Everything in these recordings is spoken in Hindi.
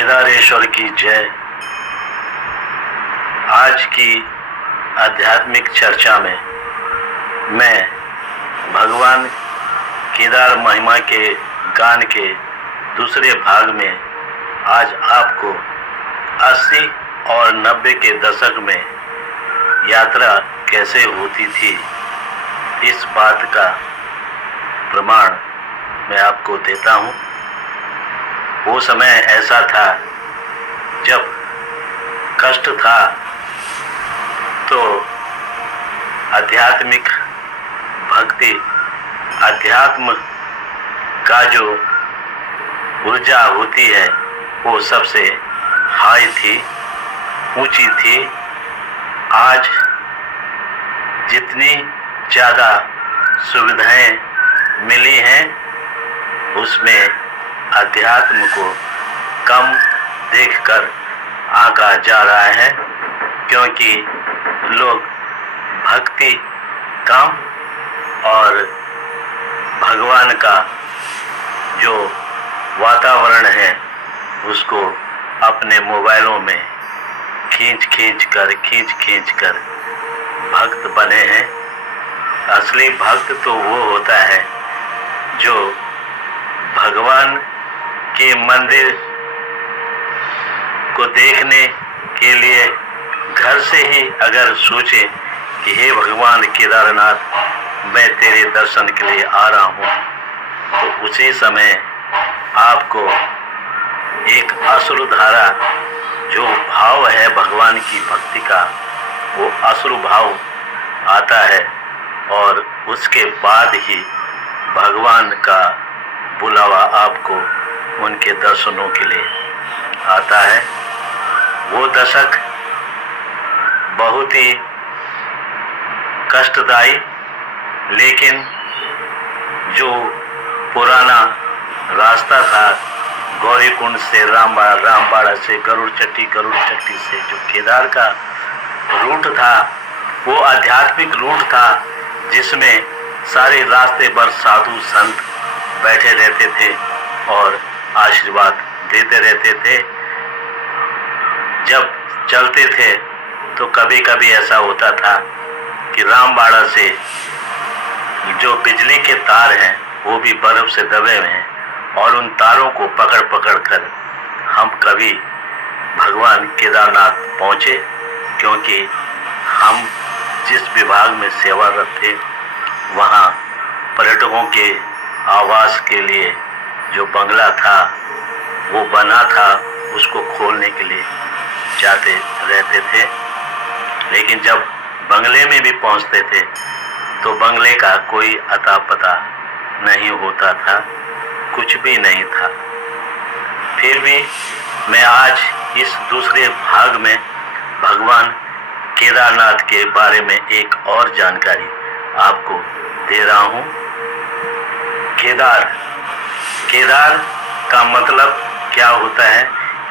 केदारेश्वर की जय। आज की आध्यात्मिक चर्चा में मैं भगवान केदार महिमा के गान के दूसरे भाग में आज आपको 80 और 90 के दशक में यात्रा कैसे होती थी इस बात का प्रमाण मैं आपको देता हूँ। वो समय ऐसा था जब कष्ट था तो आध्यात्मिक भक्ति, अध्यात्म का जो ऊर्जा होती है वो सबसे हाई थी, ऊंची थी। आज जितनी ज़्यादा सुविधाएं मिली हैं उसमें अध्यात्म को कम देखकर आंका जा रहा है, क्योंकि लोग भक्ति कम और भगवान का जो वातावरण है उसको अपने मोबाइलों में खींच खींच कर भक्त बने हैं। असली भक्त तो वो होता है जो भगवान के मंदिर को देखने के लिए घर से ही अगर सोचे कि हे भगवान केदारनाथ मैं तेरे दर्शन के लिए आ रहा हूँ, तो उसी समय आपको एक अश्रुधारा जो भाव है भगवान की भक्ति का वो अश्रु भाव आता है और उसके बाद ही भगवान का बुलावा आपको उनके दर्शनों के लिए आता है। वो दशक बहुत ही कष्टदायी, लेकिन जो पुराना रास्ता था गौरीकुंड से रामबाड़ा से गरुड़ चट्टी से जो केदार का रूट था वो आध्यात्मिक रूट था, जिसमें सारे रास्ते पर साधु संत बैठे रहते थे और आशीर्वाद देते रहते थे। जब चलते थे तो कभी कभी ऐसा होता था कि रामबाड़ा से जो बिजली के तार हैं वो भी बर्फ से दबे हुए हैं और उन तारों को पकड़ कर हम कभी भगवान केदारनाथ पहुँचे, क्योंकि हम जिस विभाग में सेवारत थे वहाँ पर्यटकों के आवास के लिए जो बंगला था वो बना था, उसको खोलने के लिए जाते रहते थे। लेकिन जब बंगले में भी पहुंचते थे तो बंगले का कोई अता पता नहीं होता था, कुछ भी नहीं था। फिर भी मैं आज इस दूसरे भाग में भगवान केदारनाथ के बारे में एक और जानकारी आपको दे रहा हूँ। केदार का मतलब क्या होता है?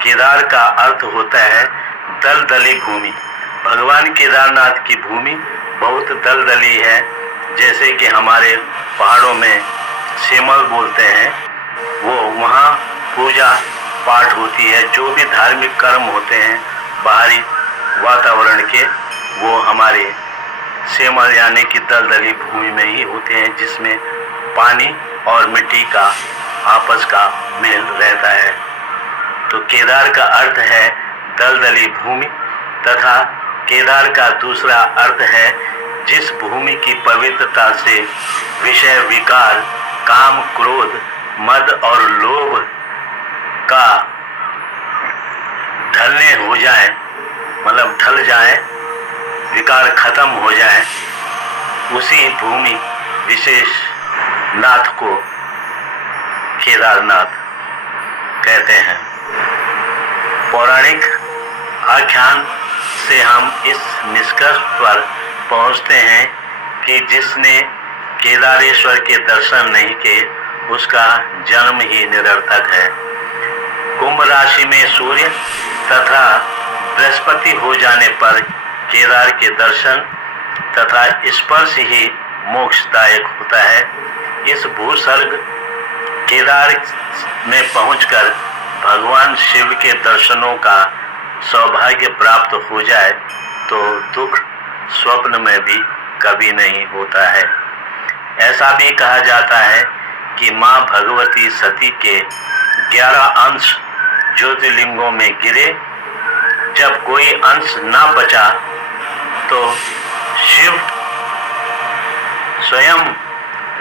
केदार का अर्थ होता है दलदली भूमि। भगवान केदारनाथ की भूमि बहुत दलदली है, जैसे कि हमारे पहाड़ों में सेमल बोलते हैं, वो वहाँ पूजा पाठ होती है। जो भी धार्मिक कर्म होते हैं बाहरी वातावरण के वो हमारे सेमल यानी कि दलदली भूमि में ही होते हैं, जिसमें पानी और मिट्टी का आपस का मेल रहता है। तो केदार का अर्थ है दलदली भूमि, तथा केदार का दूसरा अर्थ है जिस भूमि की पवित्रता से विषय विकार, काम, क्रोध, मद और लोभ का ढलने हो जाए, मतलब ढल जाए, विकार खत्म हो जाए, उसी भूमि विशेष नाथ को केदारनाथ कहते हैं। पौराणिक आख्यान से हम इस निष्कर्ष पर पहुंचते हैं कि जिसने केदारेश्वर के दर्शन नहीं किए उसका जन्म ही निरर्थक है। कुंभ राशि में सूर्य तथा बृहस्पति हो जाने पर केदार के दर्शन तथा स्पर्श ही मोक्षदायक होता है। इस भूस्वर्ग केदार में पहुंचकर भगवान शिव के दर्शनों का सौभाग्य प्राप्त हो जाए तो दुख स्वप्न में भी कभी नहीं होता है। ऐसा भी कहा जाता है कि माँ भगवती सती के 11 अंश ज्योतिर्लिंगों में गिरे, जब कोई अंश ना बचा तो शिव स्वयं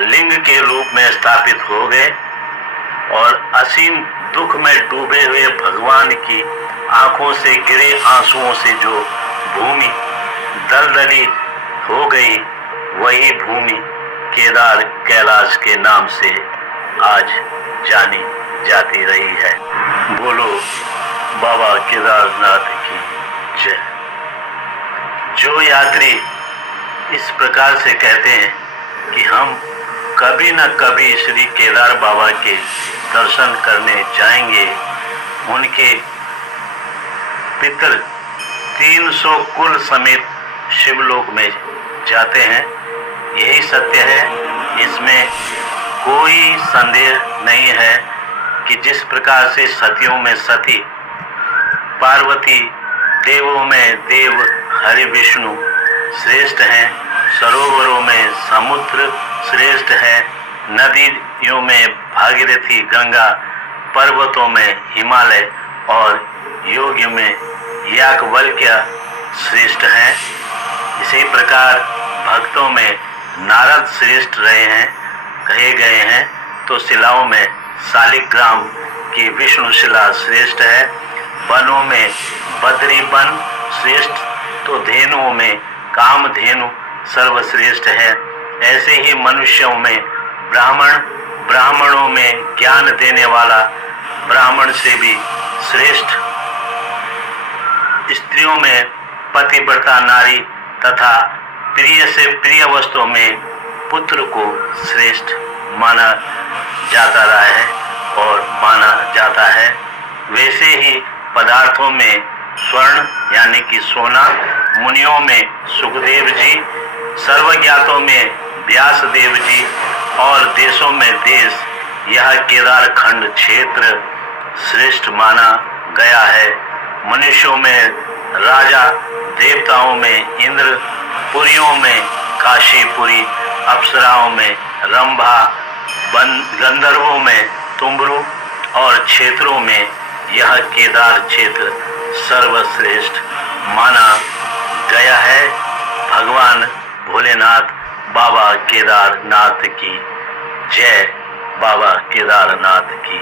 लिंग के रूप में स्थापित हो गए और असीम दुख में डूबे हुए भगवान की आंखों से गिरे आंसुओं से जो भूमि दलदली हो गई, वही भूमि केदार कैलाश के नाम से आज जानी जाती रही है। बोलो बाबा केदारनाथ की जय। जो यात्री इस प्रकार से कहते हैं कि हम कभी न कभी श्री केदार बाबा के दर्शन करने जाएंगे, उनके पितर 300 कुल समेत शिवलोक में जाते हैं। यही सत्य है, इसमें कोई संदेह नहीं है कि जिस प्रकार से सतियों में सती, पार्वती, देवों में देव हरि विष्णु श्रेष्ठ हैं, सरोवरों में समुद्र श्रेष्ठ है, नदियों में भागीरथी गंगा, पर्वतों में हिमालय और योग में याज्ञवल्क्य श्रेष्ठ हैं, इसी प्रकार भक्तों में नारद श्रेष्ठ रहे हैं, कहे गए हैं। तो शिलाओं में शालिग्राम की विष्णु शिला श्रेष्ठ है, वनों में बद्री वन श्रेष्ठ, तो धेनुओं में कामधेनु सर्वश्रेष्ठ है। ऐसे ही मनुष्यों में ब्राह्मणों में ज्ञान देने वाला ब्राह्मण से भी श्रेष्ठ, स्त्रियों में पतिव्रता नारी तथा प्रिय से प्रिय वस्तुओं में पुत्र को श्रेष्ठ माना जाता रहा है और माना जाता है। वैसे ही पदार्थों में स्वर्ण यानी कि सोना, मुनियों में सुखदेव जी, सर्वज्ञातों में व्यास देव जी और देशों में देश, यह केदार खंड क्षेत्र श्रेष्ठ माना गया है। मनुष्यों में राजा, देवताओं में इंद्र, पुरियों में काशीपुरी, अप्सराओं में रंभा, गंधर्वों में तुम्बरु और क्षेत्रों में यह केदार क्षेत्र सर्वश्रेष्ठ माना गया है। भगवान भोलेनाथ बाबा केदारनाथ की जय। बाबा केदारनाथ की